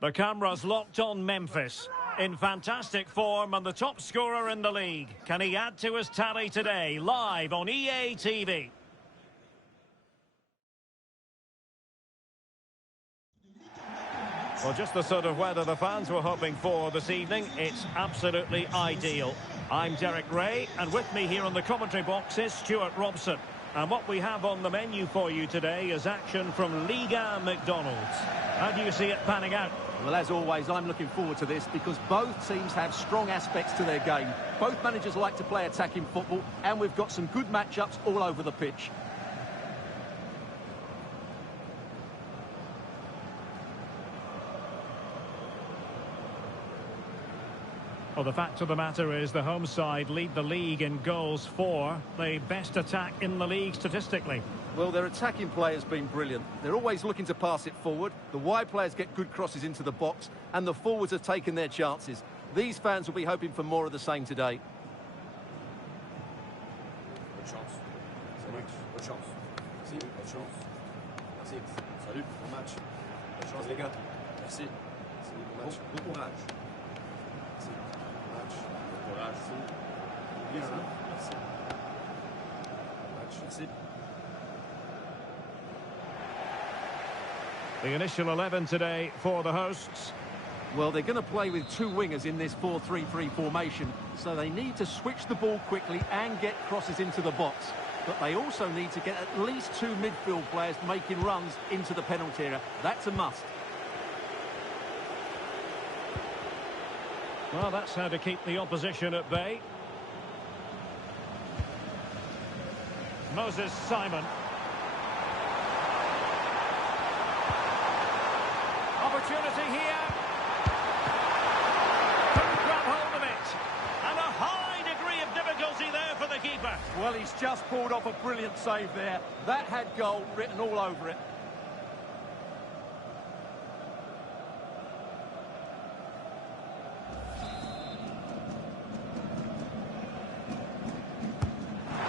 The camera's locked on Memphis. In fantastic form and the top scorer in the league. Can he add to his tally today? Live on EA TV. Well, just the sort of weather the fans were hoping for this evening. It's absolutely ideal. I'm Derek Ray, and with me here on the commentary box is Stuart Robson. And what we have on the menu for you today is action from Liga McDonald's. How do you see it panning out? Well, as always, I'm looking forward to this because both teams have strong aspects to their game. Both managers like to play attacking football, and we've got some good matchups all over the pitch. Well, the fact of the matter is the home side lead the league in goals for. The best attack in the league statistically. Well, their attacking play has been brilliant. They're always looking to pass it forward. The wide players get good crosses into the box, and the forwards have taken their chances. These fans will be hoping for more of the same today. Bonne chance. Salut. Bonne chance. Merci. Bonne chance. Merci. Salut. Bon match. Bonne chance, les gars. Merci. Merci. Bon match. Bon courage. Merci. Bon match. Bon courage. Bien. Merci. Bon match. Merci. The initial 11 today for the hosts. Well, they're going to play with two wingers in this 4-3-3 formation, so they need to switch the ball quickly and get crosses into the box. But they also need to get at least two midfield players making runs into the penalty area. That's a must. Well, that's how to keep the opposition at bay. Moses Simon. Opportunity here. Couldn't grab hold of it. And a high degree of difficulty there for the keeper. Well, he's just pulled off a brilliant save there. That had goal written all over it.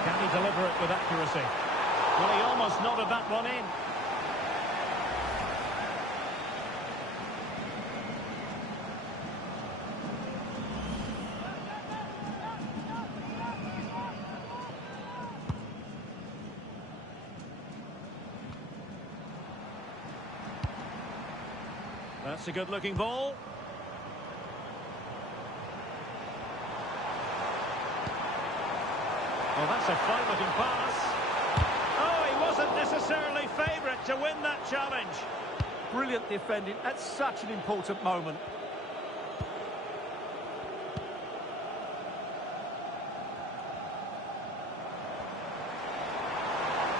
Can he deliver it with accuracy? Well, he almost nodded that one in. That's a good-looking ball. Well, that's a fine-looking pass. Oh, he wasn't necessarily favourite to win that challenge. Brilliant defending at such an important moment.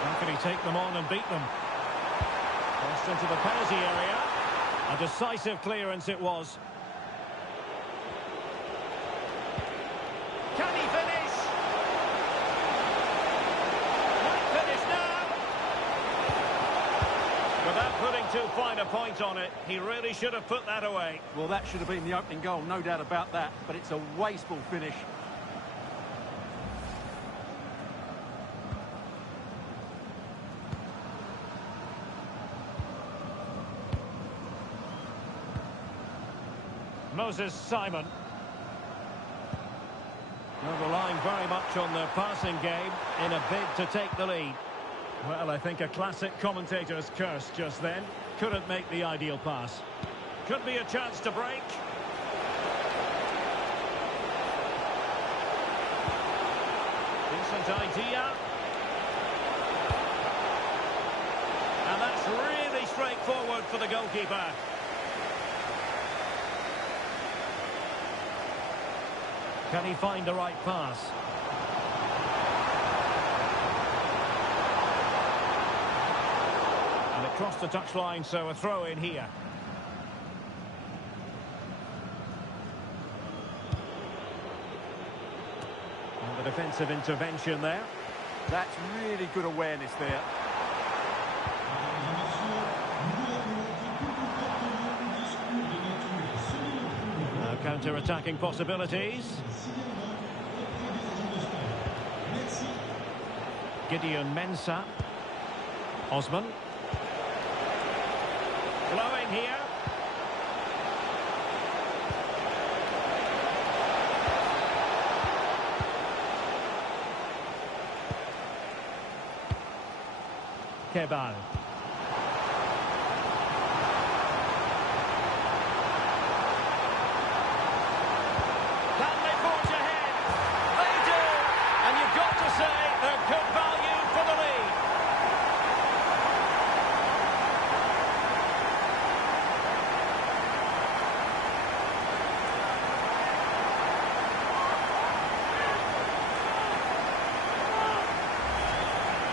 How can he take them on and beat them? Crossed into the penalty area. A decisive clearance it was. Can he finish? Might finish now. Without putting too fine a point on it, he really should have put that away. Well, that should have been the opening goal, no doubt about that, but it's a wasteful finish. Moses Simon. They're relying very much on their passing game in a bid to take the lead. Well, I think a classic commentator's curse just then. Couldn't make the ideal pass. Could be a chance to break. Decent idea. And that's really straightforward for the goalkeeper. Can he find the right pass? And it crossed the touchline, so a throw in here. And the defensive intervention there. That's really good awareness there. Counter-attacking possibilities. Gideon Mensah. Osman. Flowing here. Kebal. Can they forge ahead? They do! And you've got to say they're good value for the lead.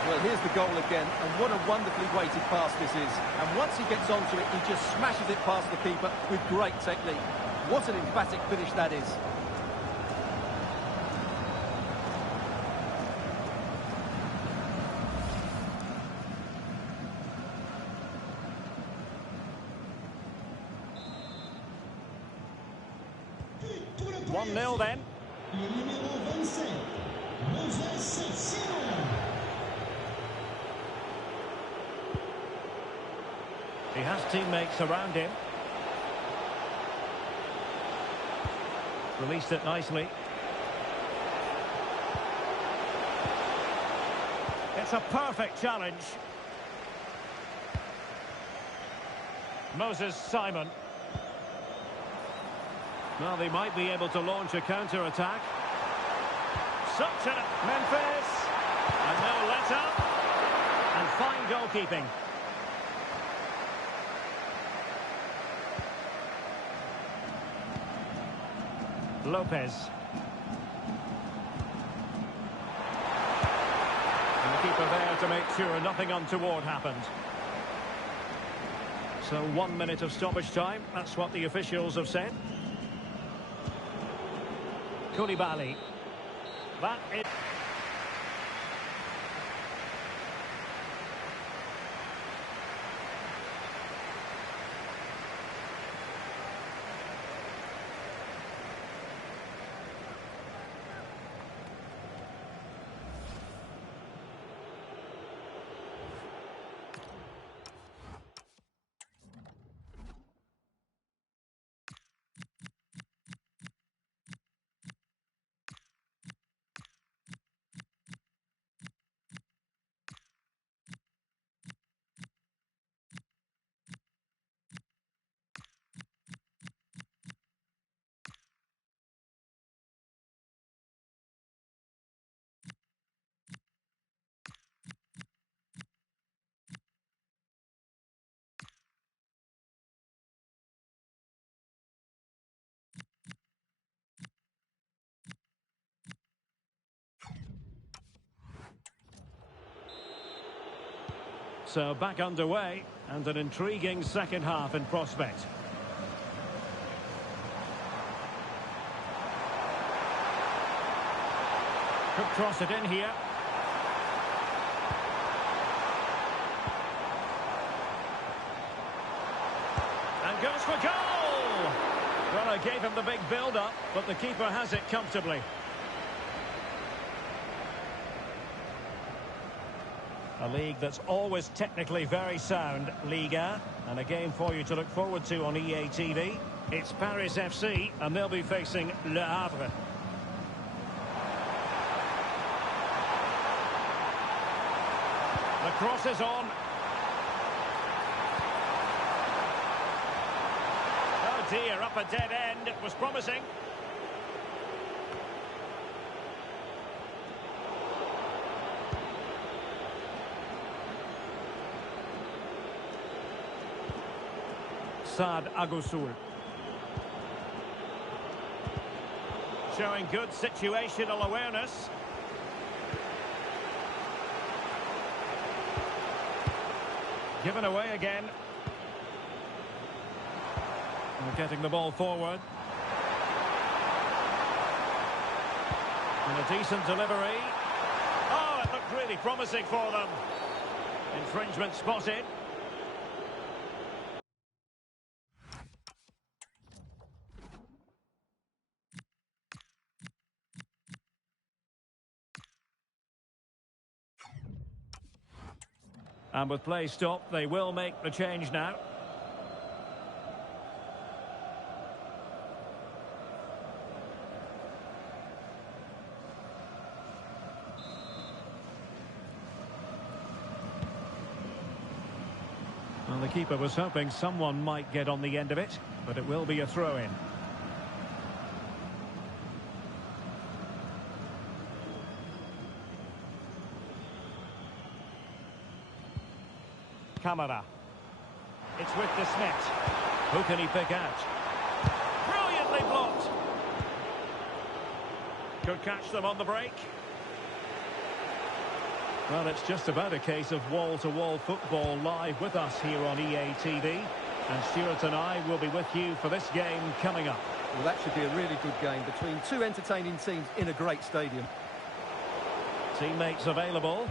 Well, here's the goal again, and what a wonderfully weighted pass this is. And once he gets onto it, he just smashes it past the keeper with great technique. What an emphatic finish that is. One 0 then. He has teammates around him. Released it nicely. It's a perfect challenge. Moses Simon. Well, they might be able to launch a counter-attack. Such a Memphis. And no let-up. And fine goalkeeping. Lopez. And the keeper there to make sure nothing untoward happened. So 1 minute of stoppage time. That's what the officials have said. Koulibaly. That is... So back underway, and an intriguing second half in prospect. Could cross it in here. And goes for goal! Well, I gave him the big build-up, but the keeper has it comfortably. A league that's always technically very sound, Liga, and a game for you to look forward to on EA TV. It's Paris FC, and they'll be facing Le Havre. The cross is on. Oh dear, up a dead end. It was promising. Saad Agosul. Showing good situational awareness. Given away again. And getting the ball forward. And a decent delivery. Oh, it looked really promising for them. Infringement spotted. And with play stopped, they will make the change now. Keeper was hoping someone might get on the end of it, but it will be a throw-in. Camera. It's with De Smet. Who can he pick out? Brilliantly blocked. Could catch them on the break. Well, it's just about a case of wall-to-wall football live with us here on EA TV. And Stuart and I will be with you for this game coming up. Well, that should be a really good game between two entertaining teams in a great stadium. Teammates available.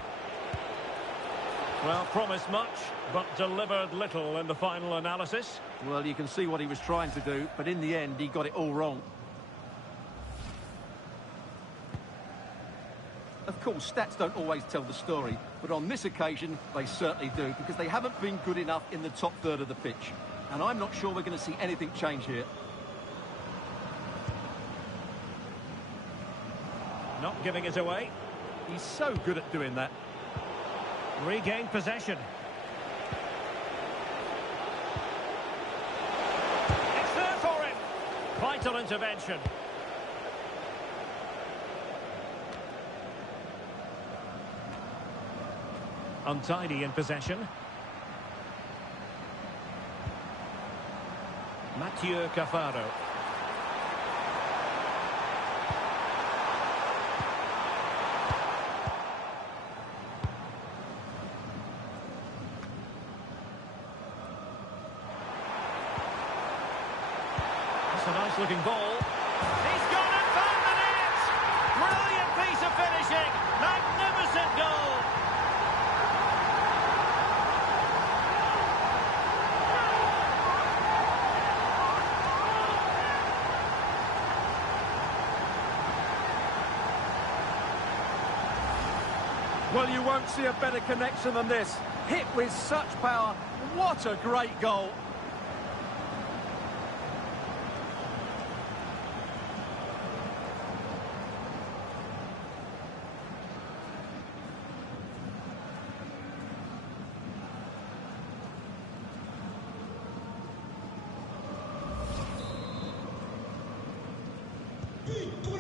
Well, promised much, but delivered little in the final analysis. Well, you can see what he was trying to do, but in the end, he got it all wrong. Of course, stats don't always tell the story, but on this occasion, they certainly do, because they haven't been good enough in the top third of the pitch. And I'm not sure we're going to see anything change here. Not giving it away. He's so good at doing that. Regained possession. It's there for him. Vital intervention. Untidy in possession. Mathieu Cafaro. That's a nice looking ball. He's gone and found the net! Brilliant piece of finishing! Magnificent goal! Well, you won't see a better connection than this. Hit with such power. What a great goal.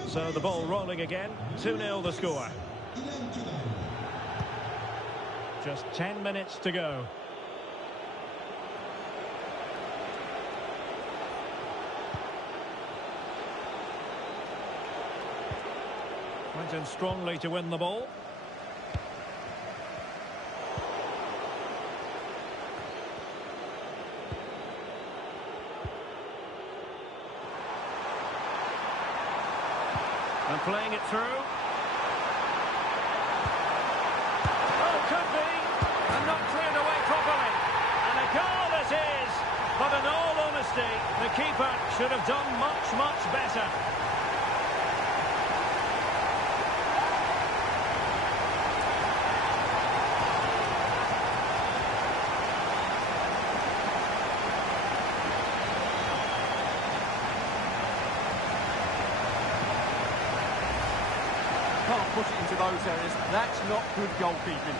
So the ball rolling again. 2-0 the score. Just 10 minutes to go. Went in strongly to win the ball. And playing it through. And not cleared away properly. And a goal it is. But in all honesty, the keeper should have done much, much better. Can't push it into those areas. That's not good goalkeeping.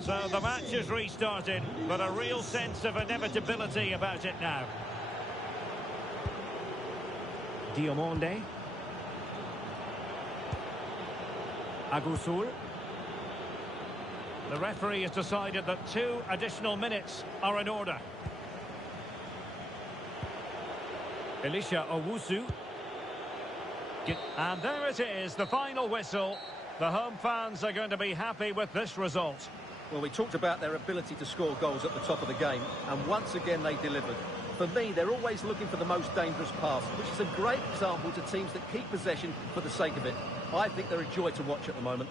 So the match has restarted, but a real sense of inevitability about it now. Diomande. Agusul. The referee has decided that 2 additional minutes are in order. Elisha Owusu. And there it is, the final whistle. The home fans are going to be happy with this result. Well, we talked about their ability to score goals at the top of the game, and once again they delivered. For me, they're always looking for the most dangerous pass, which is a great example to teams that keep possession for the sake of it. I think they're a joy to watch at the moment.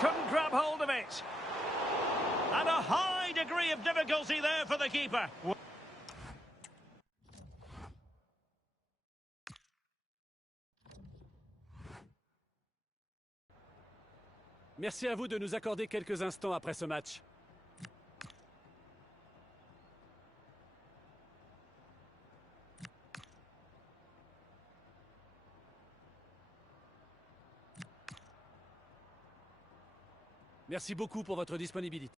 Couldn't grab hold of it. And a high degree of difficulty there for the keeper. Merci à vous de nous accorder quelques instants après ce match. Merci beaucoup pour votre disponibilité.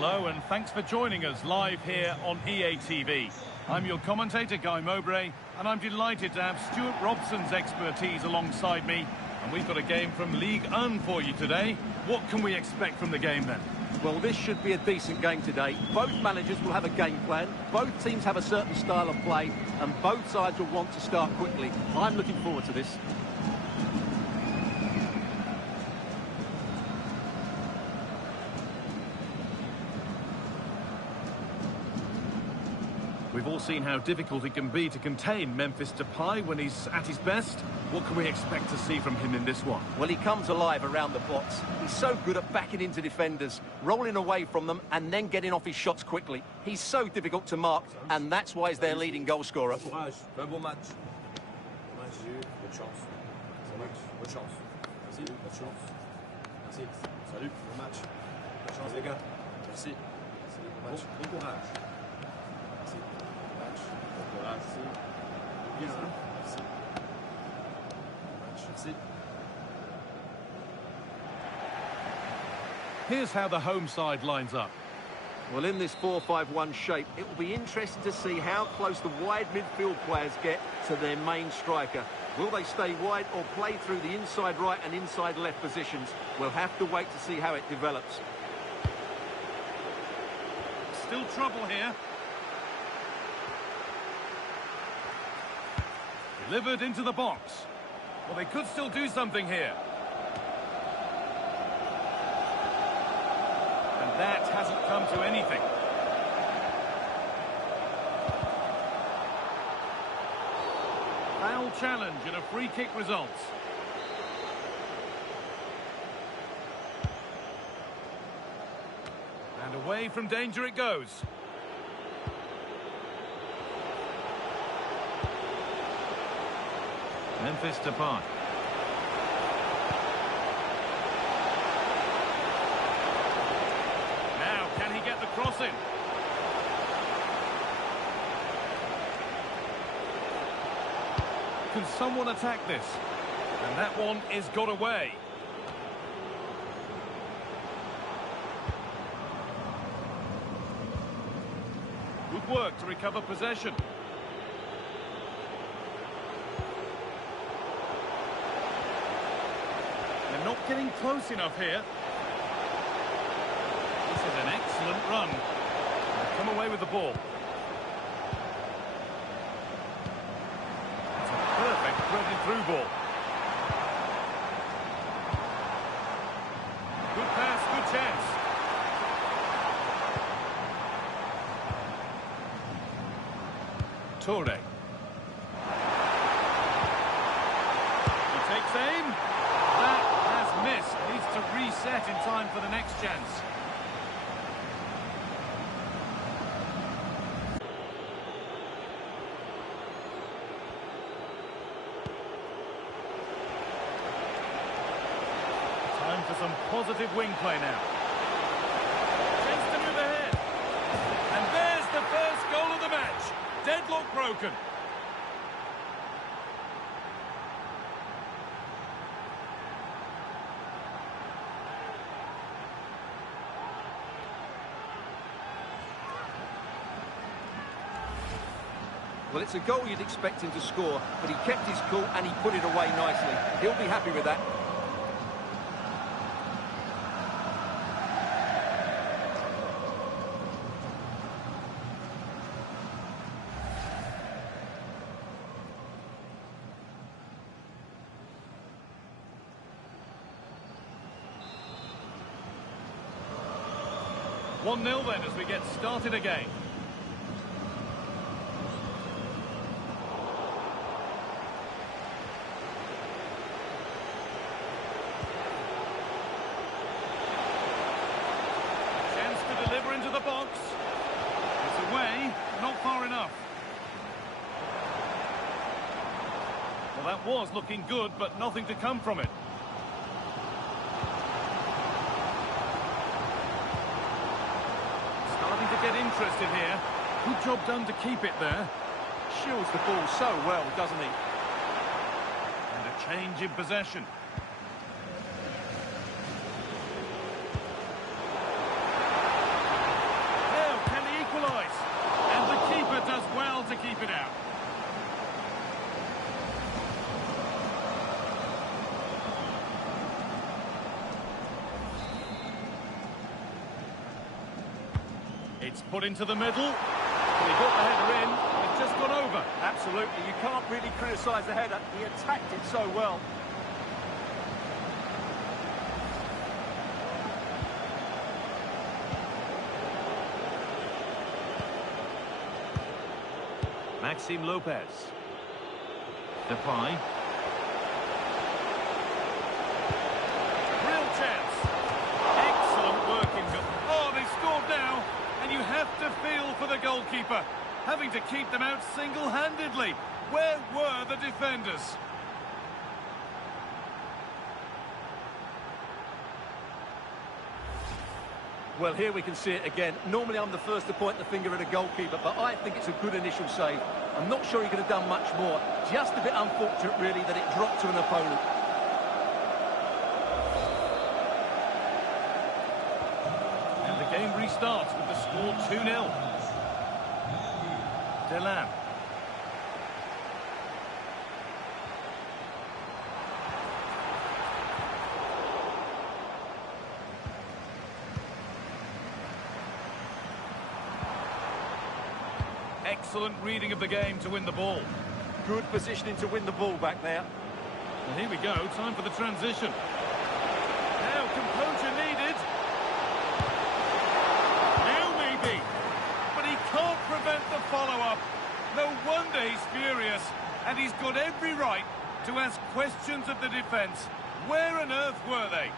Hello and thanks for joining us live here on EA TV. I'm your commentator, Guy Mowbray, and I'm delighted to have Stuart Robson's expertise alongside me. And we've got a game from Ligue 1 for you today. What can we expect from the game then? Well, this should be a decent game today. Both managers will have a game plan. Both teams have a certain style of play, and both sides will want to start quickly. I'm looking forward to this. We've all seen how difficult it can be to contain Memphis Depay when he's at his best. What can we expect to see from him in this one? Well, he comes alive around the box. He's so good at backing into defenders, rolling away from them, and then getting off his shots quickly. He's so difficult to mark, and that's why he's their leading goal scorer. Courage, fais un beau match. Dommage, j'ai eu bonne chance. C'est match, bonne chance. Merci, bonne chance. Merci. Salut, bon match. Bonne chance les gars. Merci. Merci, bon match. Bon courage. Merci. Bon match. Bon courage aussi. Bien, hein? Merci. Bon match. Merci. Here's how the home side lines up. Well, in this 4-5-1 shape, it will be interesting to see how close the wide midfield players get to their main striker. Will they stay wide or play through the inside right and inside left positions? We'll have to wait to see how it develops. Still trouble here. Delivered into the box. Well, they could still do something here. And that hasn't come to anything. Foul challenge and a free kick results. And away from danger it goes. Memphis Depay. Now, can he get the cross in? Can someone attack this? And that one is got away. Good work to recover possession. They're not getting close enough here. This is an excellent run. They've come away with the ball. It's a perfect threaded through ball. Good pass, good chance. Torre. He takes aim. That has missed. Needs to reset in time for the next chance. Time for some positive wing play now. Chance to move ahead. And there's the first goal of the match. Deadlock broken. Well, it's a goal you'd expect him to score, but he kept his cool and he put it away nicely. He'll be happy with that. One 0 then as we get started again. Chance to deliver into the box. It's away, not far enough. Well, that was looking good, but nothing to come from it. Starting to get interested here. Good job done to keep it there. Shields the ball so well, doesn't he? And a change in possession. It's put into the middle. He got the header in. It's just gone over. Absolutely, you can't really criticise the header. He attacked it so well. Maxime Lopez. Depay. Real chance. Excellent work in goal. Oh, they scored now. And you have to feel for the goalkeeper, having to keep them out single-handedly. Where were the defenders? Well, here we can see it again. Normally I'm the first to point the finger at a goalkeeper, but I think it's a good initial save. I'm not sure he could have done much more. Just a bit unfortunate, really, that it dropped to an opponent. And the game restarts with the score 2-0. Delam. Excellent reading of the game to win the ball. Good positioning to win the ball back there. Well, here we go, time for the transition. Now composure needed. Now maybe. But he can't prevent the follow-up. No wonder he's furious. And he's got every right to ask questions of the defence. Where on earth were they?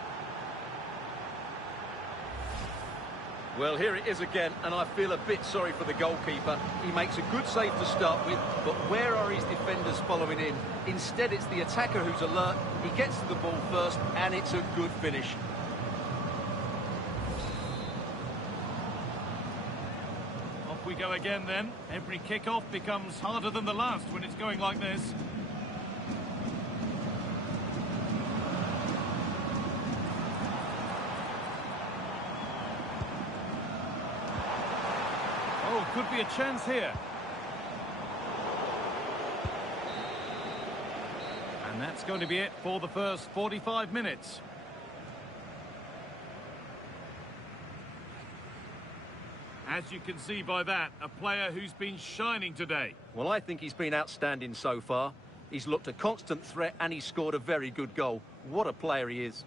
Well, here it is again, and I feel a bit sorry for the goalkeeper. He makes a good save to start with, but where are his defenders following in? Instead, it's the attacker who's alert. He gets to the ball first, and it's a good finish. Off we go again then. Every kick-off becomes harder than the last when it's going like this. Oh, could be a chance here. And that's going to be it for the first 45 minutes. As you can see by that, a player who's been shining today. Well, I think he's been outstanding so far. He's looked a constant threat, and he's scored a very good goal. What a player he is.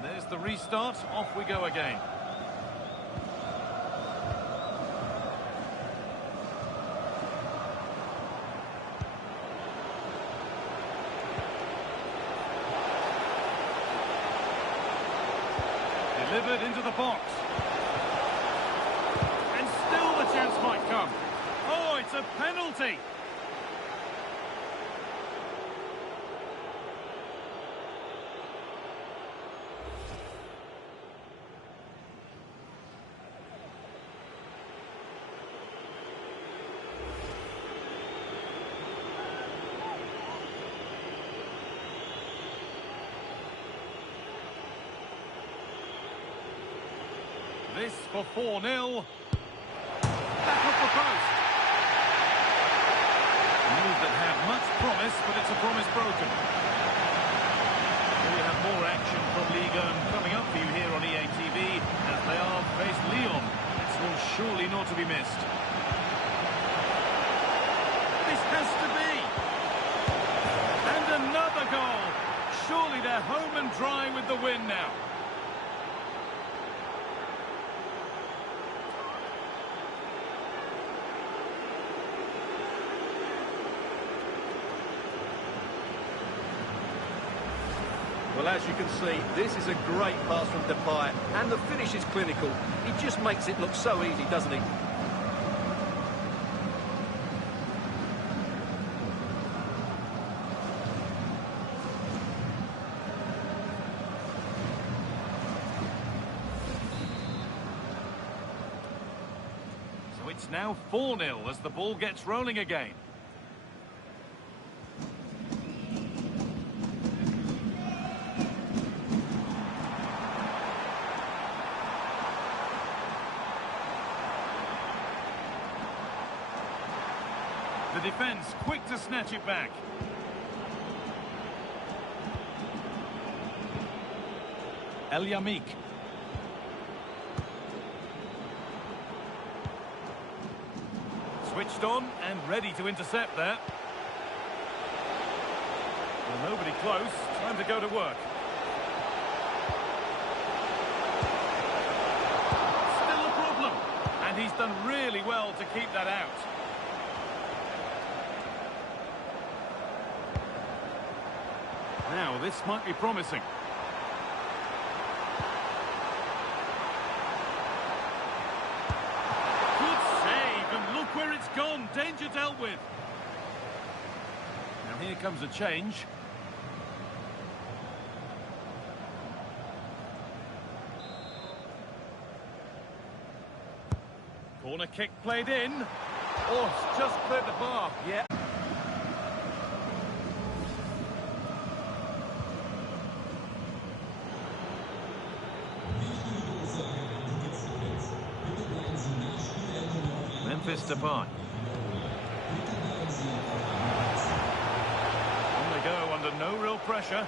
There's the restart. Off we go again. Delivered into the box. And still the chance might come. Oh, it's a penalty. This for 4-0. Back off the post. A move that had much promise, but it's a promise broken. We have more action from Ligue 1 coming up for you here on EA TV, as they are to be missed. This has to be. And another goal. Surely they're home and dry with the win now. Well, as you can see, this is a great pass from Depay, and the finish is clinical. He just makes it look so easy, doesn't he? So it's now 4-0 as the ball gets rolling again. The defence quick to snatch it back. El Yamik. Switched on and ready to intercept there. Well, nobody close. Time to go to work. Still a problem. And he's done really well to keep that out. Now, this might be promising. Good save, and look where it's gone. Danger dealt with. Now, here comes a change. Corner kick played in. Oh, it's just cleared the bar. Yeah. Depay. On they go under no real pressure.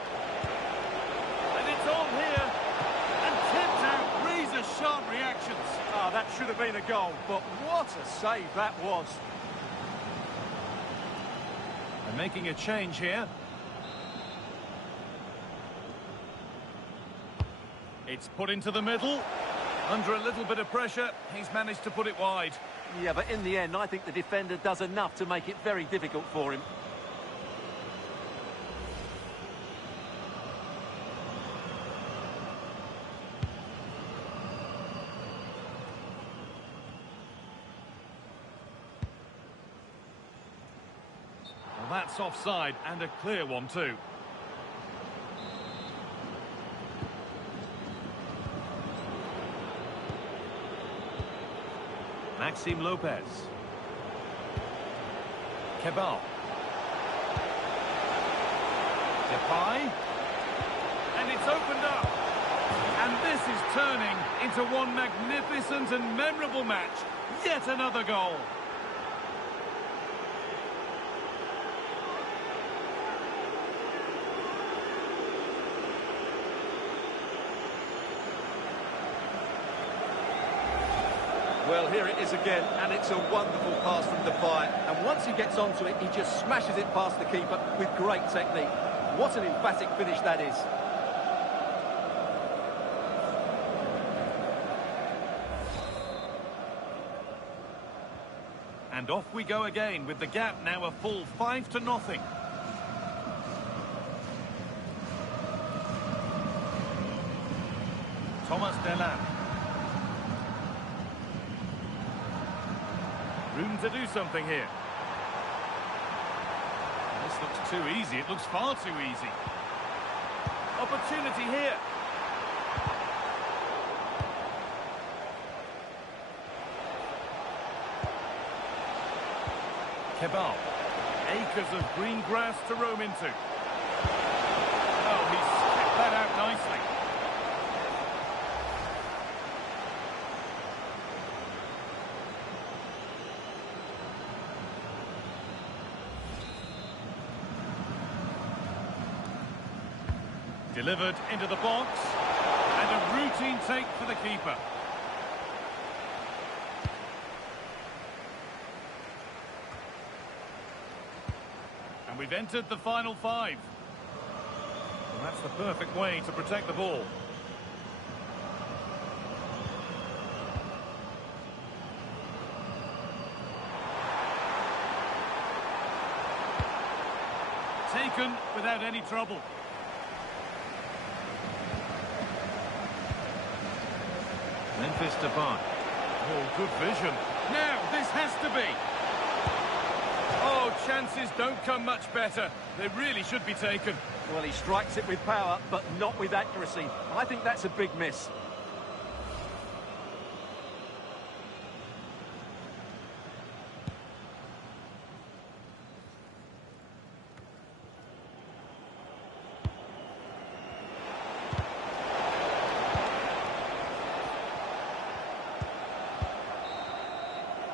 And it's on here. And tipped out. Razor-sharp reactions. Ah, that should have been a goal, but what a save that was. They're making a change here. It's put into the middle. Under a little bit of pressure, he's managed to put it wide. Yeah, but in the end, I think the defender does enough to make it very difficult for him. Well, that's offside, and a clear one too. Maxime Lopez. Kebal. Depay. And it's opened up. And this is turning into one magnificent and memorable match. Yet another goal. Well, here it is again, and it's a wonderful pass from Depay. And once he gets onto it, he just smashes it past the keeper with great technique. What an emphatic finish that is. And off we go again, with the gap now a full 5-0. Thomas Delan. Room to do something here. This looks too easy. It looks far too easy. Opportunity here. Kebal. Acres of green grass to roam into. Oh, he's skipped that out nicely. Delivered into the box, and a routine take for the keeper. we've entered the final 5. And that's the perfect way to protect the ball. Taken without any trouble. Memphis Depay. Oh, good vision. Now, this has to be. Oh, chances don't come much better. They really should be taken. Well, he strikes it with power, but not with accuracy. I think that's a big miss.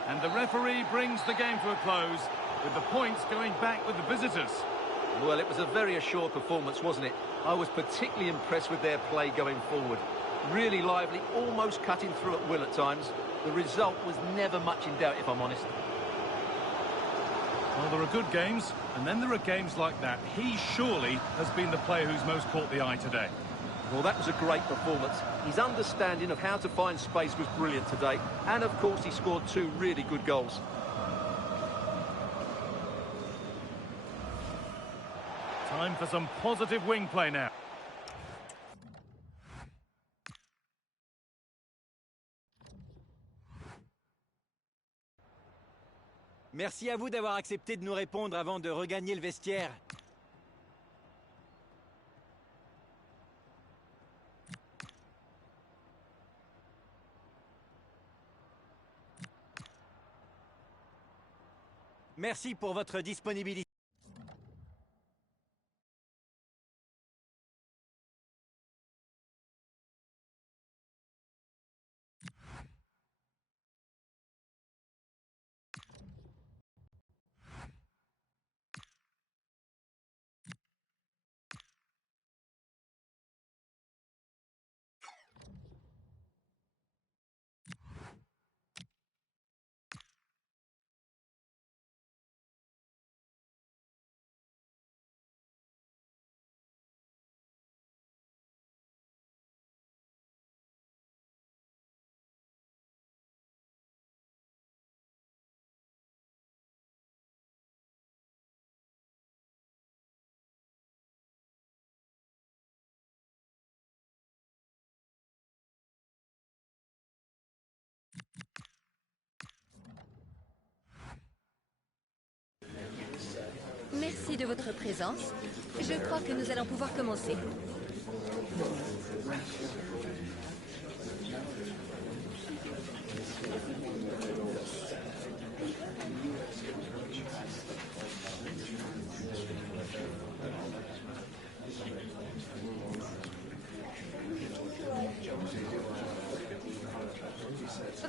And the referee brings the game to a close, with the points going back with the visitors. Well, it was a very assured performance, wasn't it? I was particularly impressed with their play going forward. Really lively, almost cutting through at will at times. The result was never much in doubt, if I'm honest. Well, there are good games, and then there are games like that. He surely has been the player who's most caught the eye today. Well, that was a great performance. His understanding of how to find space was brilliant today. And, of course, he scored 2 really good goals. Time for some positive wing play now. Merci à vous d'avoir accepté de nous répondre avant de regagner le vestiaire. Merci pour votre disponibilité. Merci de votre présence. Je crois que nous allons pouvoir commencer.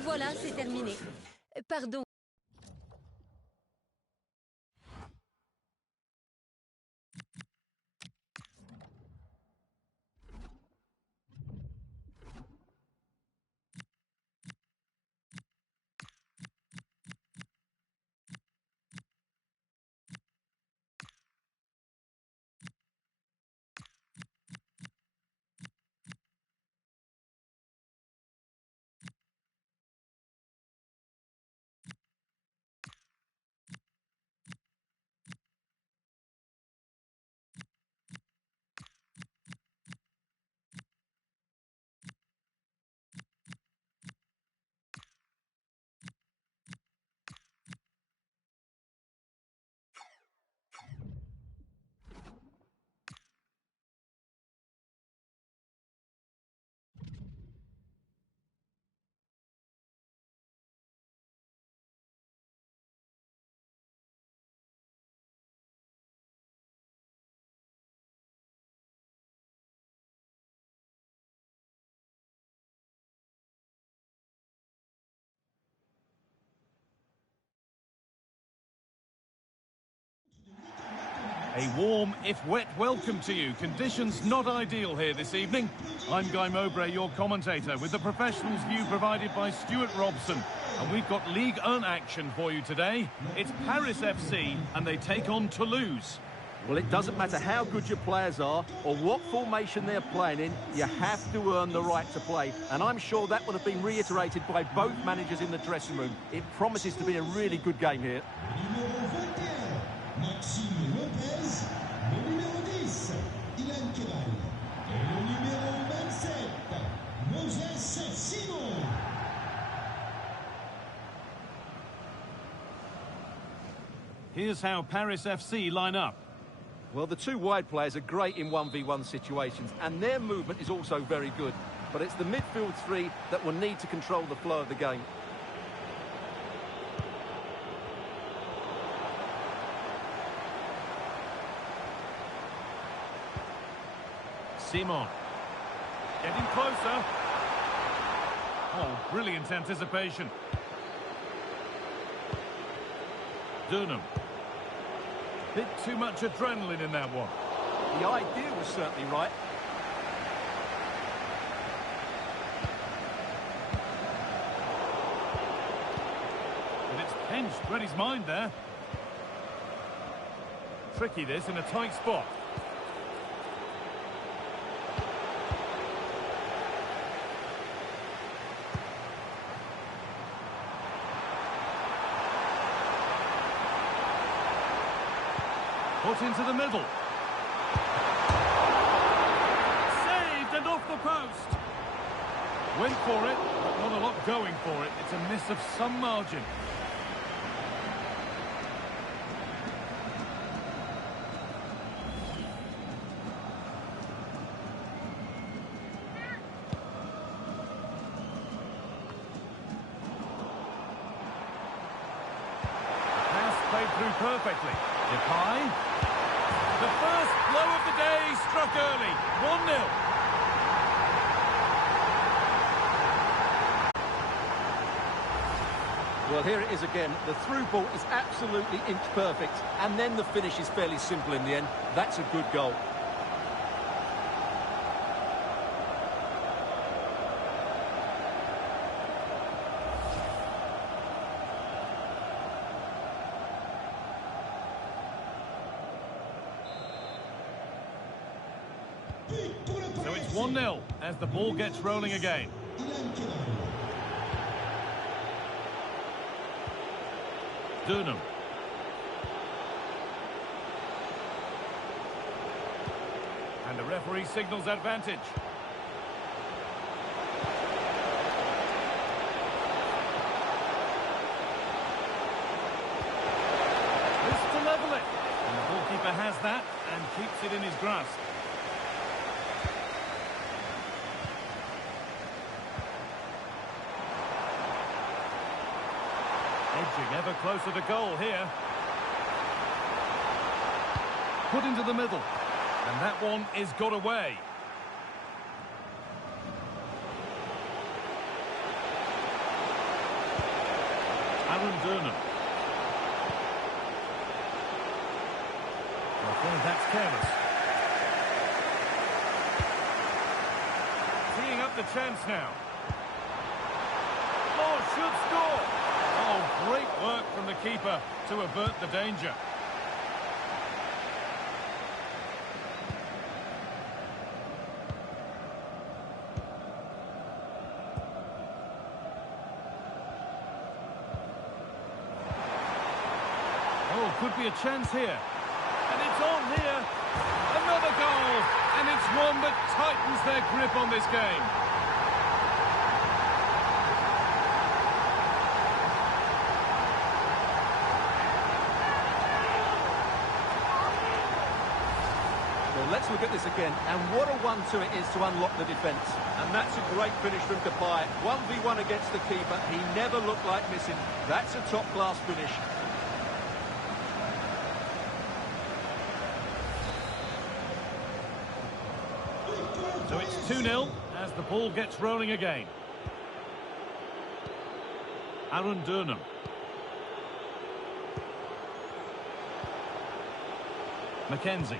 Voilà, c'est terminé. Pardon. A warm, if wet, welcome to you. Conditions not ideal here this evening. I'm Guy Mowbray, your commentator, with the professionals' view provided by Stuart Robson. And we've got Ligue 1 action for you today. It's Paris FC, and they take on Toulouse. Well, it doesn't matter how good your players are or what formation they're playing in, you have to earn the right to play. And I'm sure that would have been reiterated by both managers in the dressing room. It promises to be a really good game here. Here's how Paris FC line up. Well, the two wide players are great in 1v1 situations, and their movement is also very good. But it's the midfield three that will need to control the flow of the game. Simon. Getting closer. Oh, brilliant anticipation. Dunham. Bit too much adrenaline in that one. The idea was certainly right. But it's pinched, read his mind there. Tricky this in a tight spot. Put into the middle. Saved and off the post. Went for it, but not a lot going for it. It's a miss of some margin. Pass played through perfectly. Depay. The first blow of the day struck early. 1-0. Well, here it is again. The through ball is absolutely inch perfect, and then the finish is fairly simple in the end. That's a good goal. So it's 1-0 as the ball gets rolling again. Dunham. And the referee signals advantage. This to level it. And the goalkeeper has that and keeps it in his grasp. Edging ever closer to goal here. Put into the middle. And that one is got away. Aaron Dunham. I think that's careless. Teeing up the chance now. Oh, should score. Oh, great work from the keeper to avert the danger. Oh, could be a chance here. And it's on here. Another goal. And it's one that tightens their grip on this game. Let's look at this again, and what a 1-2 it is to unlock the defence. And that's a great finish from Depay. 1v1 against the keeper, he never looked like missing. That's a top-class finish. So it's 2-0 as the ball gets rolling again. Aaron Dunham. Mackenzie.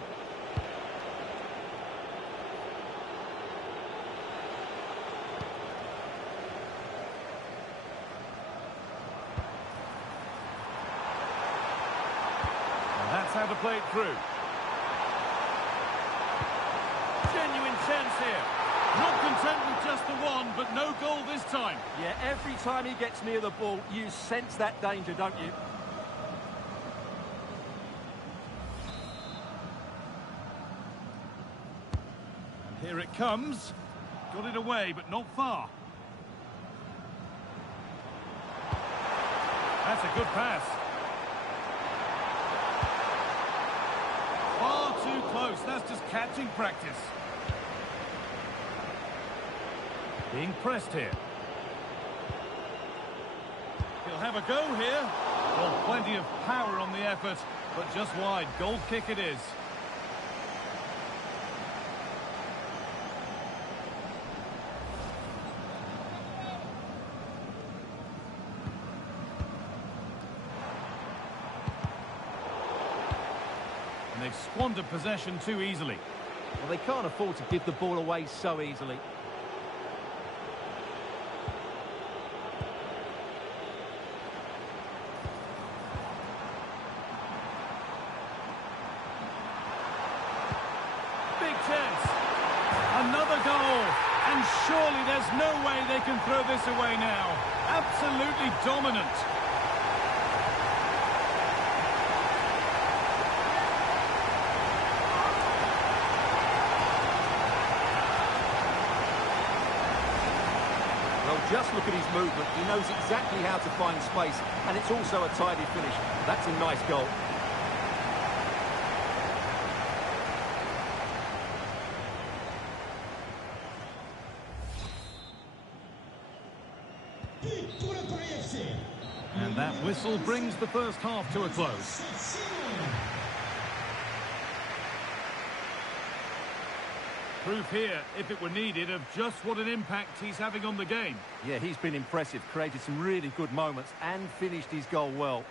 That's how to play it through. chance here. Not content with just the one, but no goal this time. Yeah, every time he gets near the ball, you sense that danger, don't you? And here it comes. Got it away, but not far. That's a good pass. Far too close. That's just catching practice. Being pressed here. He'll have a go here. Well, plenty of power on the effort, but just wide. Goal kick it is. And they've squandered possession too easily. Well, they can't afford to give the ball away so easily. Big chance. Another goal. And surely there's no way they can throw this away now. Absolutely dominant. Well, just look at his movement. He knows exactly how to find space, and it's also a tidy finish. That's a nice goal. And that whistle brings the first half to a close. Proof here, if it were needed, of just what an impact he's having on the game. Yeah, he's been impressive, created some really good moments and finished his goal well.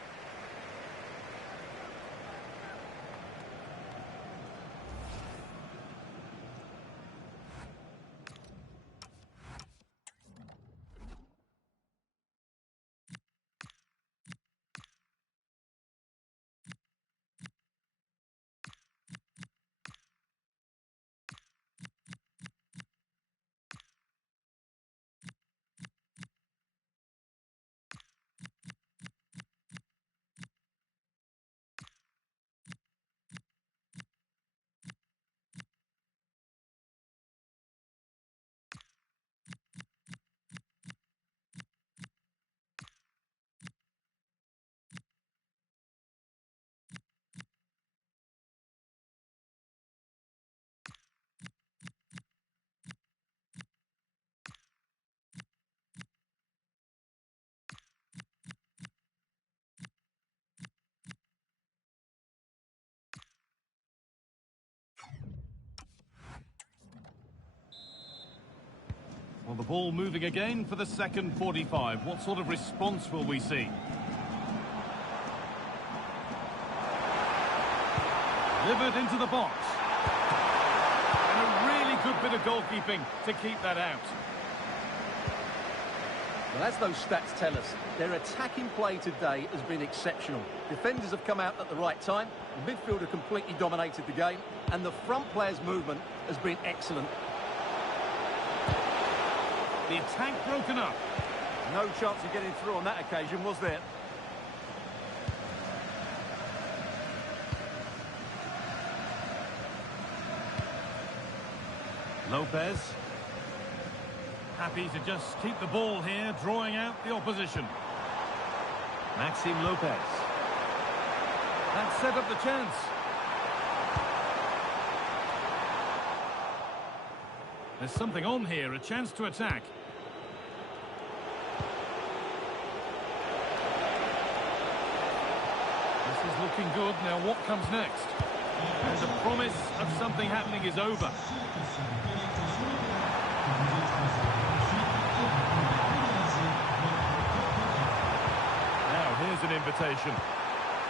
Well, the ball moving again for the second 45. What sort of response will we see? Delivered into the box. And a really good bit of goalkeeping to keep that out. Well, as those stats tell us, their attacking play today has been exceptional. Defenders have come out at the right time, the midfielder completely dominated the game, and the front player's movement has been excellent. The attack broken up. No chance of getting through on that occasion, was there? Lopez. Happy to just keep the ball here, drawing out the opposition. Maxime Lopez. That set up the chance. There's something on here, a chance to attack. This is looking good. Now what comes next? And the promise of something happening is over. Now here's an invitation.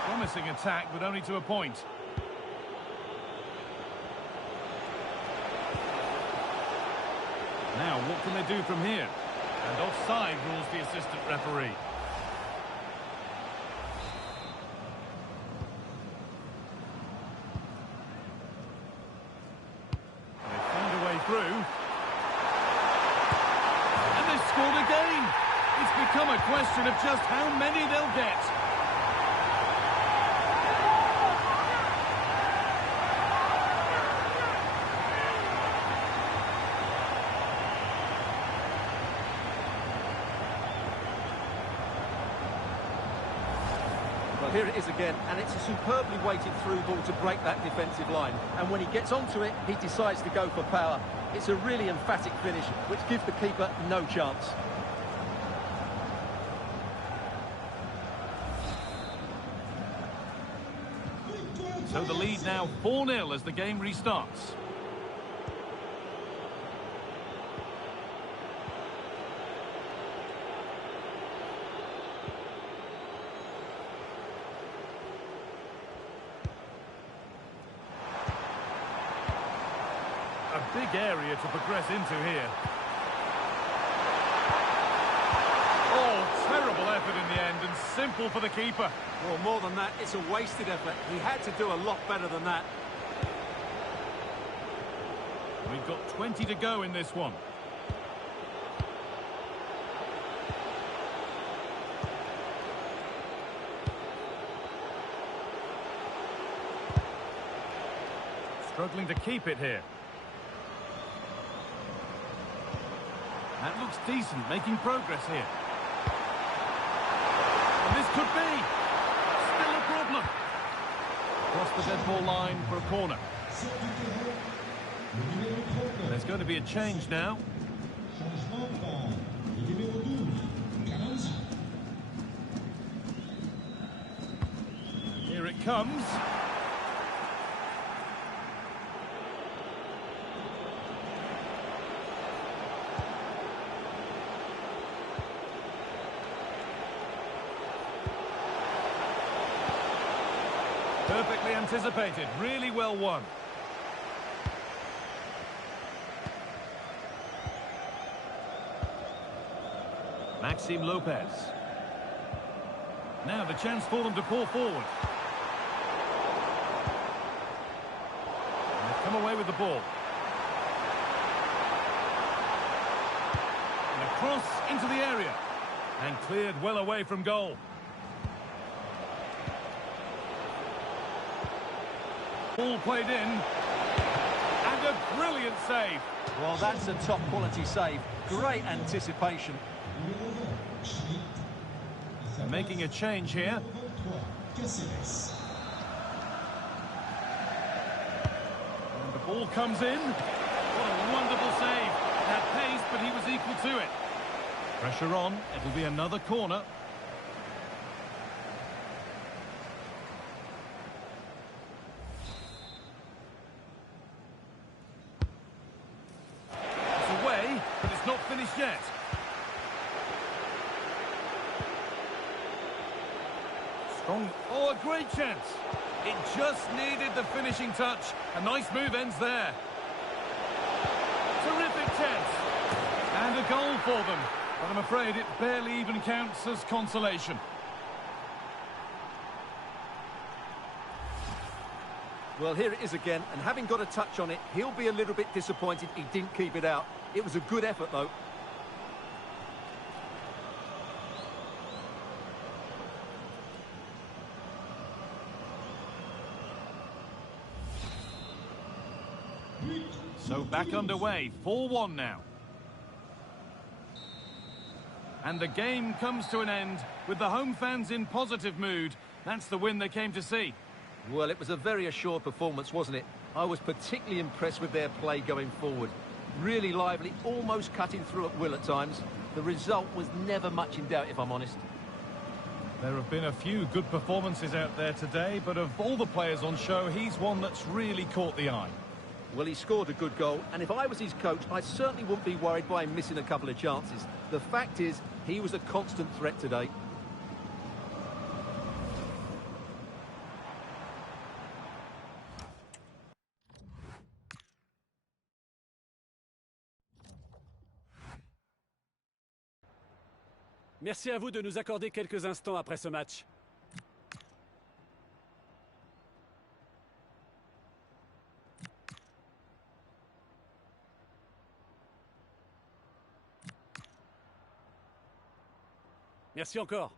Promising attack, but only to a point. Now, what can they do from here? And offside rules the assistant referee. They find a way through. become a question of just how many they'll get. Well, here it is again, and it's a superbly weighted through ball to break that defensive line. And when he gets onto it, he decides to go for power. It's a really emphatic finish, which gives the keeper no chance. So the lead now 4-0 as the game restarts. A big area to progress into here. Oh, terrible effort in the end, and simple for the keeper. Well, more than that, it's a wasted effort. He had to do a lot better than that. We've got 20 to go in this one. Struggling to keep it here. That looks decent, making progress here. And this could be still a problem. Across the dead ball line for a corner. There's going to be a change now. Here it comes. Perfectly anticipated, really well won. Maxime Lopez. Now the chance for them to pour forward. And they've come away with the ball. And a cross into the area. And cleared well away from goal. Ball played in, and a brilliant save. Well, that's a top quality save. Great anticipation. They're making a change here. And the ball comes in. What a wonderful save. Had pace, but he was equal to it. Pressure on. It'll be another corner. But it's not finished yet. Strong. Oh, a great chance. It just needed the finishing touch. A nice move ends there. Terrific chance. And a goal for them. But I'm afraid it barely even counts as consolation. Well, here it is again, and having got a touch on it, he'll be a little bit disappointed he didn't keep it out. It was a good effort, though. So back underway, 4-1 now. And the game comes to an end with the home fans in positive mood. That's the win they came to see. Well, it was a very assured performance, wasn't it? I was particularly impressed with their play going forward. Really lively, almost cutting through at will at times. The result was never much in doubt, if I'm honest. There have been a few good performances out there today, but of all the players on show, he's one that's really caught the eye. Well, he scored a good goal, and if I was his coach, I certainly wouldn't be worried by him missing a couple of chances. The fact is, he was a constant threat today. Merci à vous de nous accorder quelques instants après ce match. Merci encore.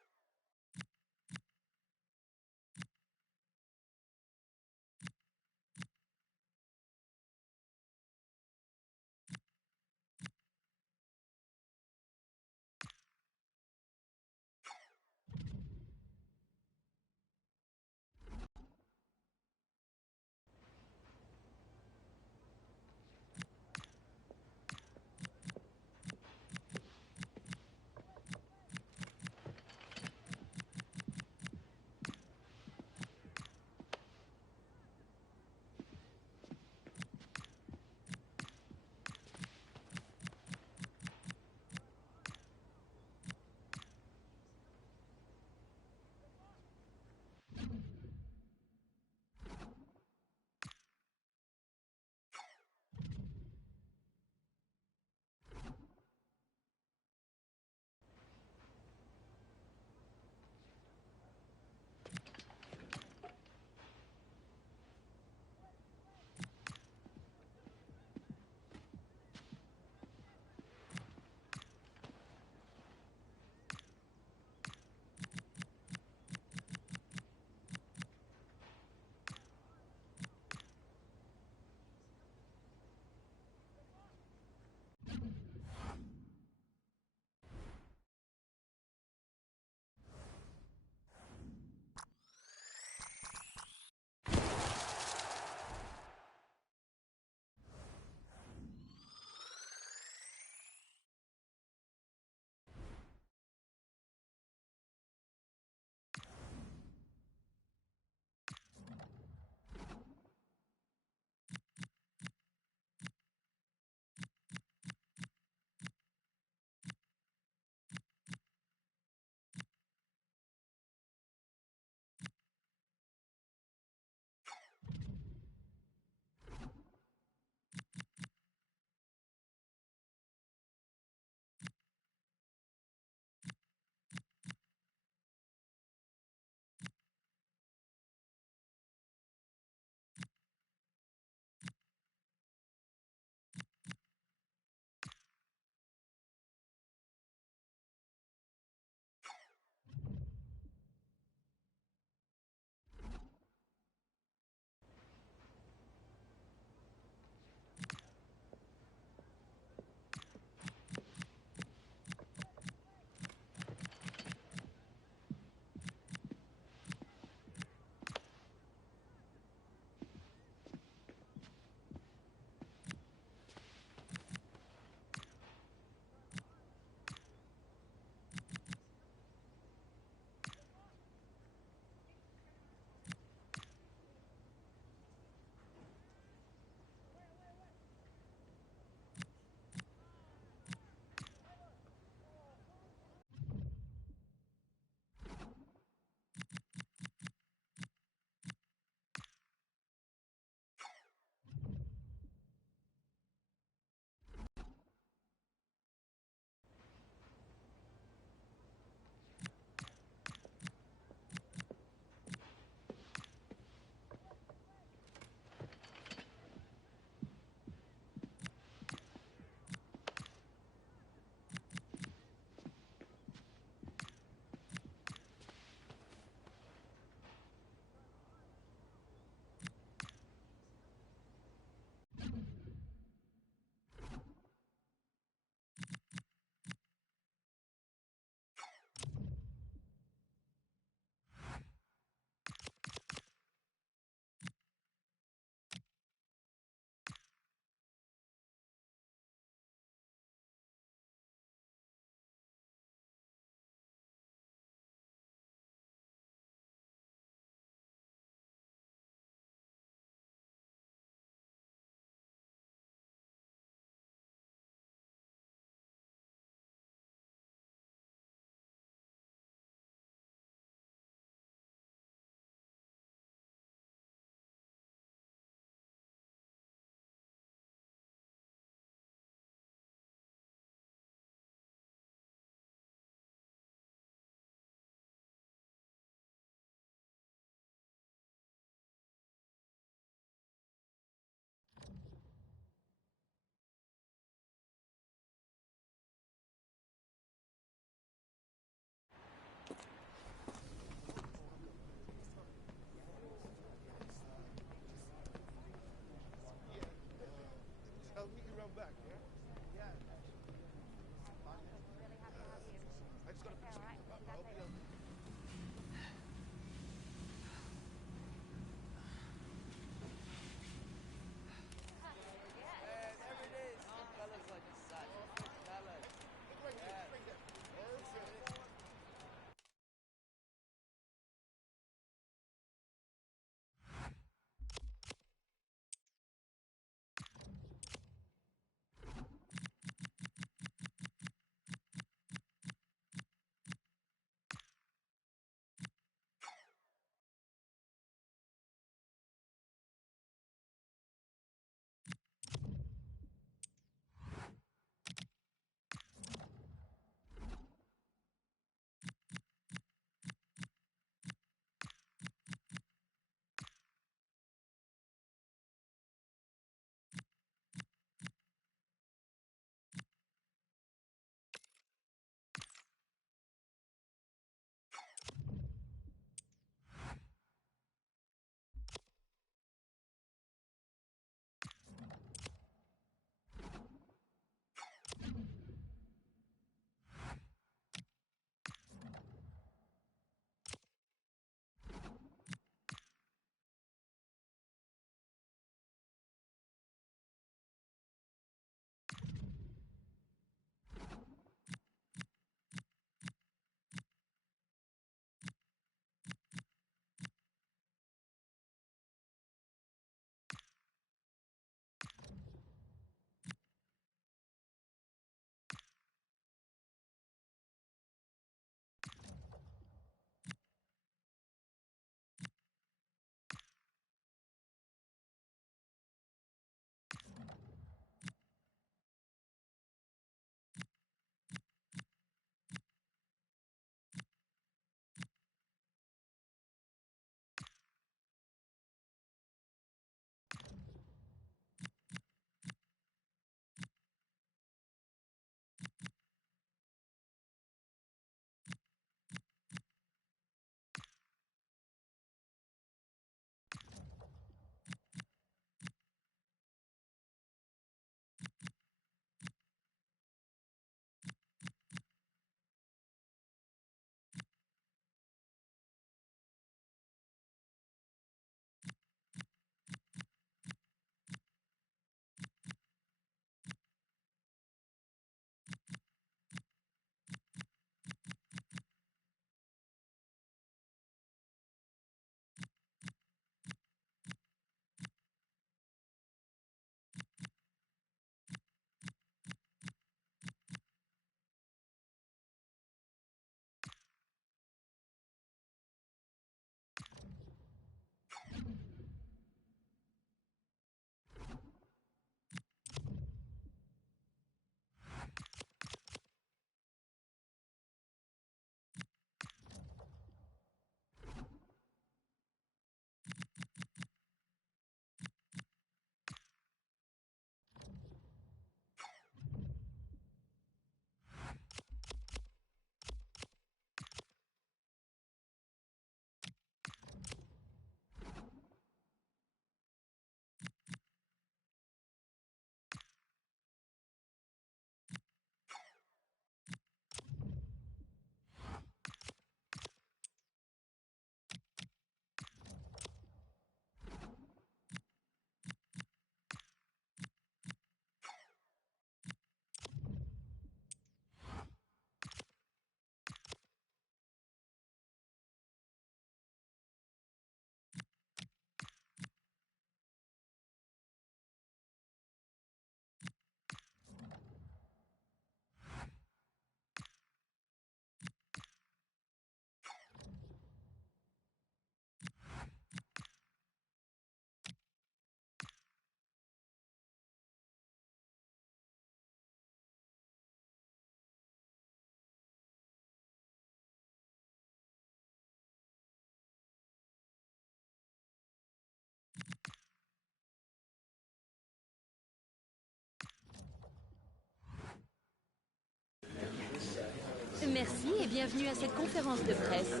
Merci et bienvenue à cette conférence de presse.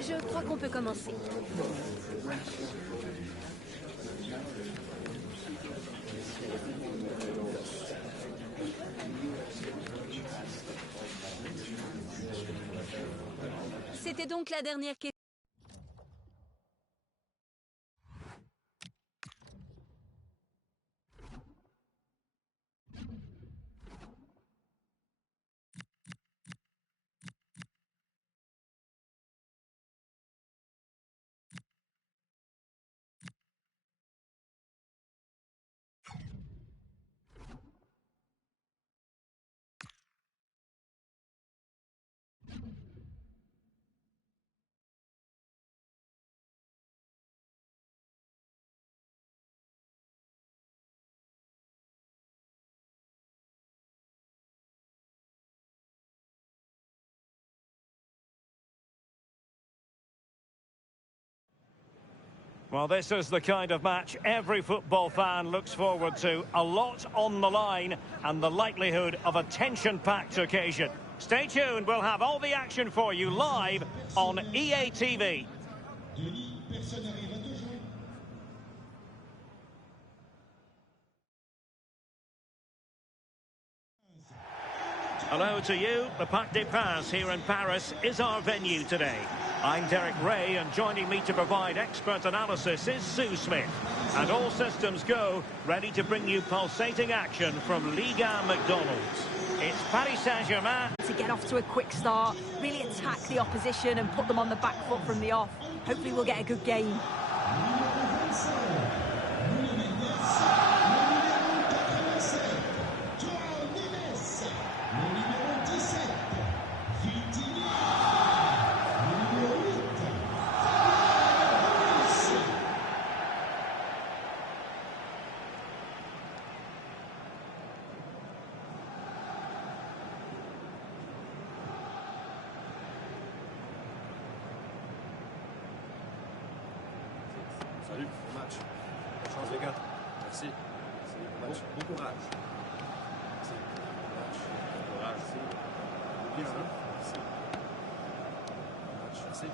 Je crois qu'on peut commencer. Et donc la dernière question. Well, this is the kind of match every football fan looks forward to. A lot on the line and the likelihood of a tension-packed occasion. Stay tuned, we'll have all the action for you live on EA TV. Hello to you. The Parc des Princes here in Paris is our venue today. I'm Derek Ray, and joining me to provide expert analysis is Sue Smith. And all systems go, ready to bring you pulsating action from Ligue 1 McDonald's. It's Paris Saint-Germain. To get off to a quick start, really attack the opposition and put them on the back foot from the off. Hopefully we'll get a good game. Salut, bon match. Bonne chance les gars. Merci. Merci, bon match. Bon courage. Merci. Bon match. Bon courage. Merci. Bien, hein? Merci. Bon match. Merci.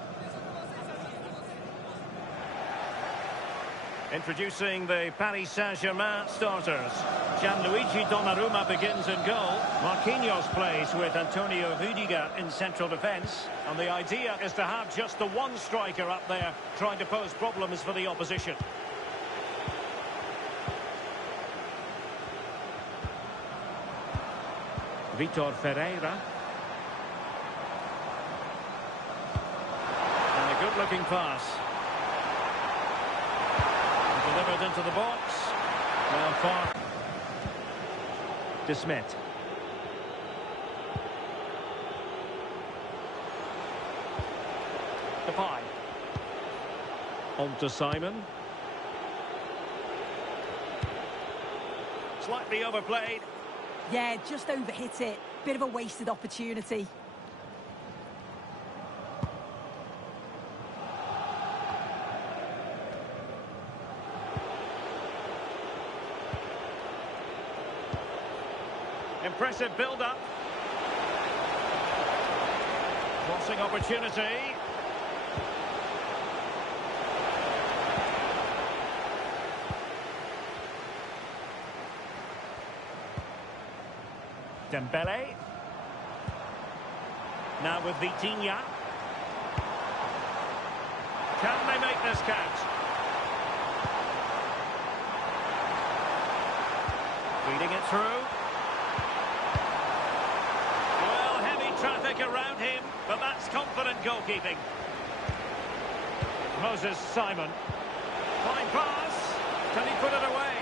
Introducing the Paris Saint-Germain starters. Gianluigi Donnarumma begins in goal. Marquinhos plays with Antonio Rudiger in central defence. And the idea is to have just the one striker up there trying to pose problems for the opposition. Vitor Ferreira. And a good-looking pass. Delivered into the box. Well, far. De Smet. Depay. On to Simon. Slightly overplayed. Yeah, just overhit it. Bit of a wasted opportunity. Impressive build-up. Crossing opportunity. Dembele. Now with Vitinha. Can they make this count? Feeding it through. Traffic around him, but that's confident goalkeeping. Moses Simon. Fine pass. Can he put it away?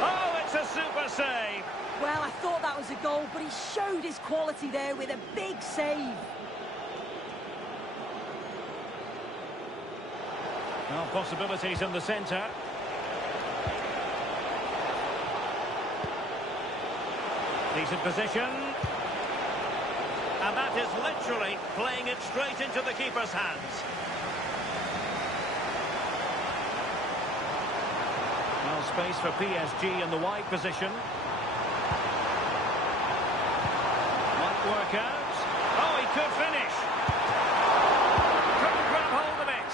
Oh, it's a super save. Well, I thought that was a goal, but he showed his quality there with a big save. Well, possibilities in the centre. Decent position. And that is literally playing it straight into the keeper's hands. Well, space for PSG in the wide position. Might work out. Oh, he could finish. Couldn't grab hold of it.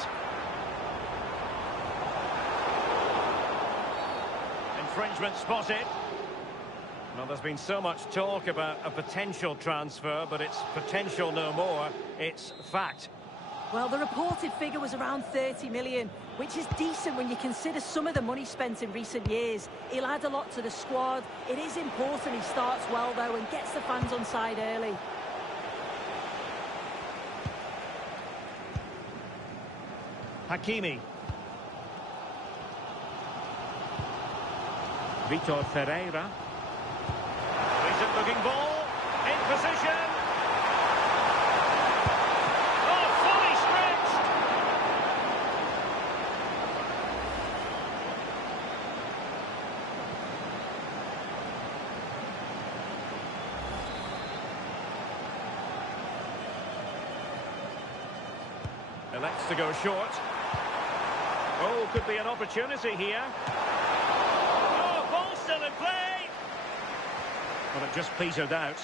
Infringement spotted. Well, there's been so much talk about a potential transfer, but it's potential no more. It's fact. Well, the reported figure was around 30 million, which is decent when you consider some of the money spent in recent years. He'll add a lot to the squad. It is important he starts well, though, and gets the fans on side early. Hakimi. Vitor Ferreira. Decent-looking ball. In position. Oh, fully stretched. Elects to go short. Oh, could be an opportunity here. Oh, ball still in play. Well, it just petered out.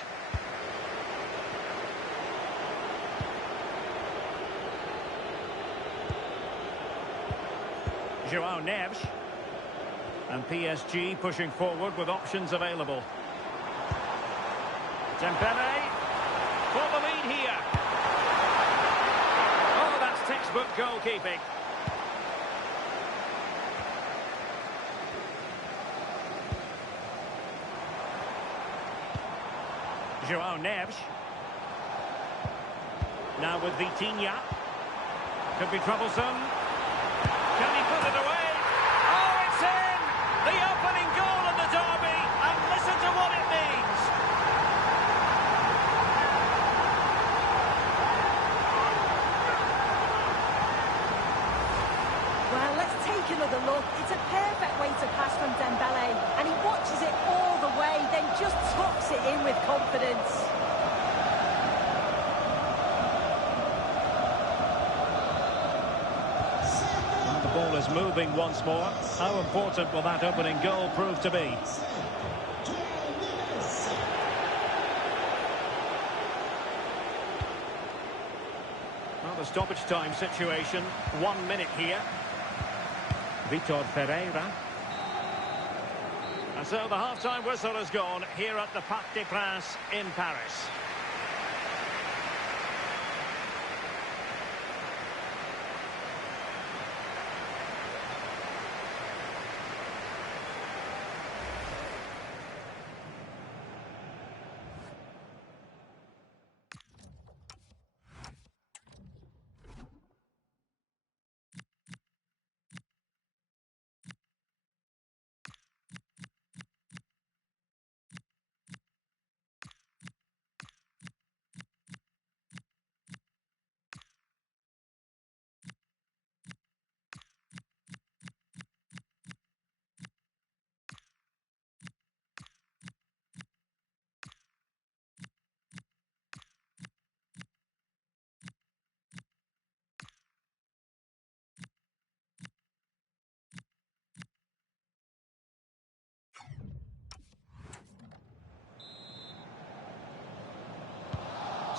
João Neves. And PSG pushing forward with options available. Dembele for the lead here. Oh, that's textbook goalkeeping. João Neves. Now with Vitinha. Could be troublesome. Can he put it away? Oh, it's in! The opening goal in the derby, and listen to what it means. Well, let's take another look. It's a perfect way to pass from Dembele, and he watches it all the way, then just tucks it in with confidence. The ball is moving once more. How important will that opening goal prove to be? Well, the stoppage time situation, 1 minute here. Vitor Ferreira. And so the half-time whistle has gone here at the Parc des Princes in Paris.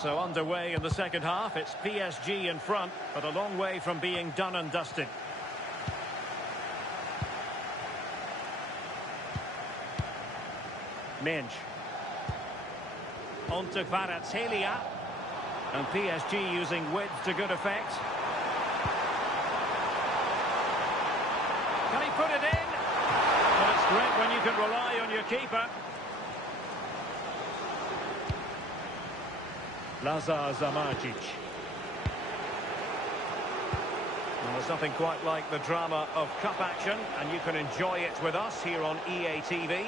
So underway in the second half, it's PSG in front, but a long way from being done and dusted. Minge. On to Kvaratskhelia. And PSG using width to good effect. Can he put it in? Well, it's great when you can rely on your keeper. Lazar Zamardzic. Well, there's nothing quite like the drama of cup action, and you can enjoy it with us here on EA TV.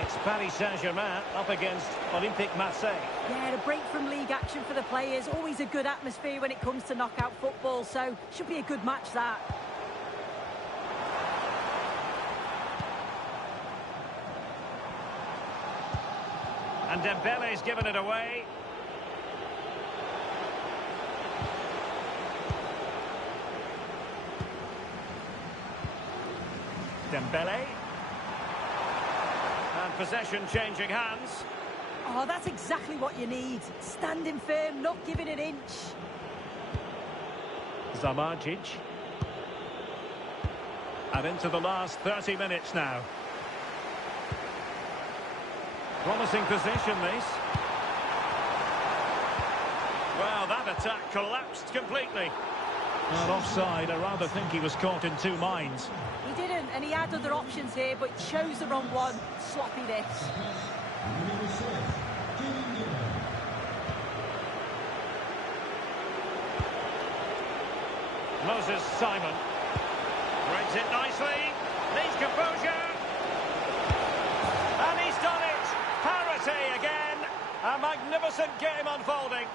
It's Paris Saint-Germain up against Olympique Marseille. Yeah, a break from league action for the players. Always a good atmosphere when it comes to knockout football, so should be a good match, that. And Dembele's given it away. Dembele. And possession changing hands. Oh, that's exactly what you need. Standing firm, not giving an inch. Zamardzic. And into the last 30 minutes now. Promising position, this. Well, that attack collapsed completely. Well, offside. I rather think he was caught in two minds. He didn't, and he had other options here, but chose the wrong one. Sloppy this. Moses Simon. Reads it nicely. Needs composure. And he's done it. Parity again. A magnificent game unfolding.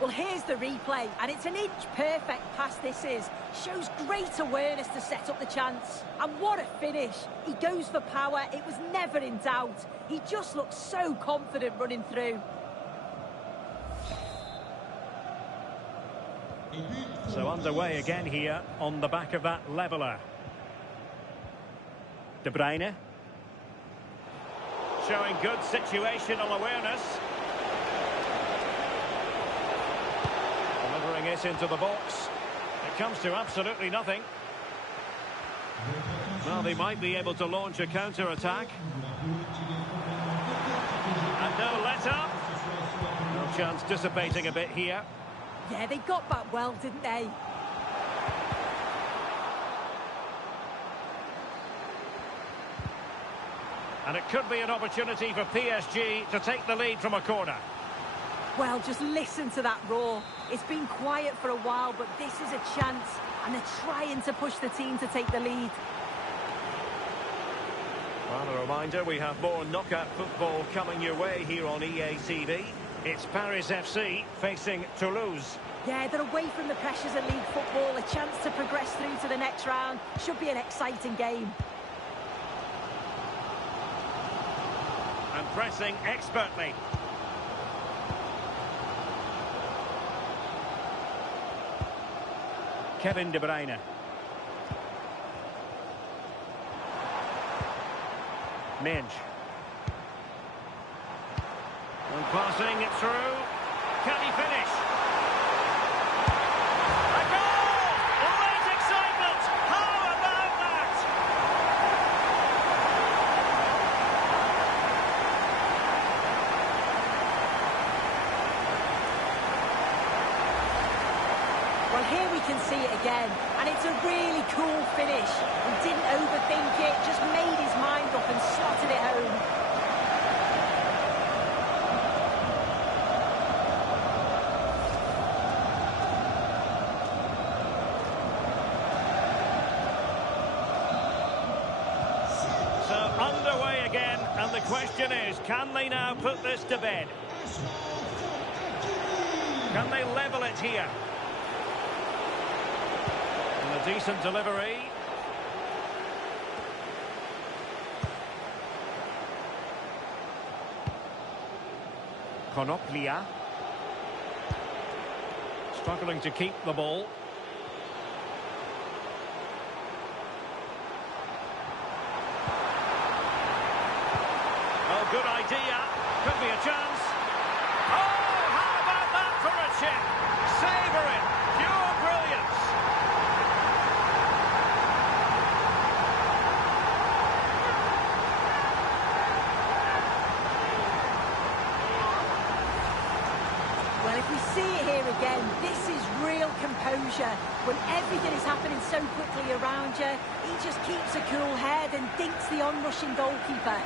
Well, here's the replay, and it's an inch-perfect pass this is. Shows great awareness to set up the chance. And what a finish. He goes for power. It was never in doubt. He just looks so confident running through. So underway again here on the back of that leveller. De Bruyne. Showing good situational awareness. Delivering it into the box. It comes to absolutely nothing. Well, they might be able to launch a counter-attack. And no let-up. No chance dissipating a bit here. Yeah, they got back well, didn't they? And it could be an opportunity for PSG to take the lead from a corner. Well, just listen to that roar. It's been quiet for a while, but this is a chance, and they're trying to push the team to take the lead. Well, a reminder, we have more knockout football coming your way here on EA TV. It's Paris FC facing Toulouse. Yeah, they're away from the pressures of league football. A chance to progress through to the next round. Should be an exciting game. And pressing expertly. Kevin De Bruyne. Minge. And passing it through. Can he finish? A goal! Great excitement! How about that? Well, here we can see it again, and it's a really cool finish. He didn't overthink it, just made his mind up and slotted it home. So underway again, and the question is, can they now put this to bed? Can they level it here? And a decent delivery. Konoplia. Struggling to keep the ball. Oh, good idea. Could be a chance. Oh, how about that for a chip? Savour it. Pure brilliance. Well, if we see it here again, this is real composure. When everything is happening so quickly around you, he just keeps a cool head and dinks the onrushing goalkeeper.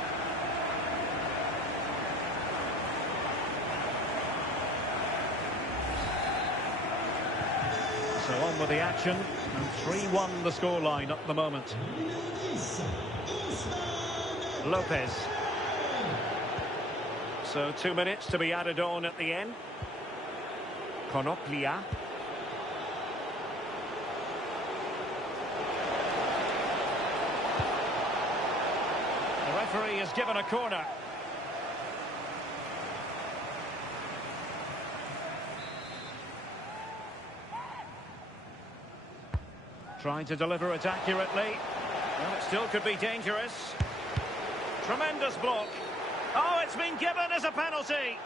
So on with the action, and 3-1 the scoreline at the moment. Lopez. So 2 minutes to be added on at the end. Konoplia. The referee has given a corner. Trying to deliver it accurately. Well, it still could be dangerous. Tremendous block. Oh, it's been given as a penalty.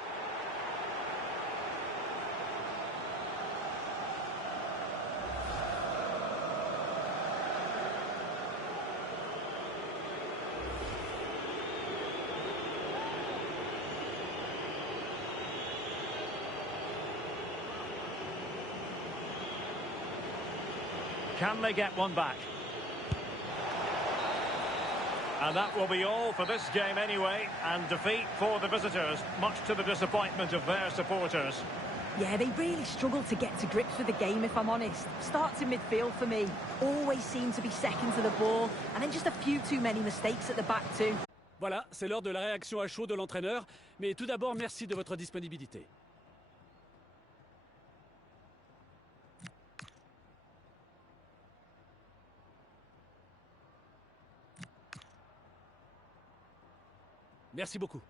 Can they get one back? And that will be all for this game anyway, and defeat for the visitors, much to the disappointment of their supporters. Yeah, they really struggled to get to grips with the game, if I'm honest. Starts in midfield for me. Always seem to be second to the ball, and then just a few too many mistakes at the back too. Voilà, c'est l'heure de la réaction à chaud de l'entraîneur. Mais tout d'abord, merci de votre disponibilité. Merci beaucoup.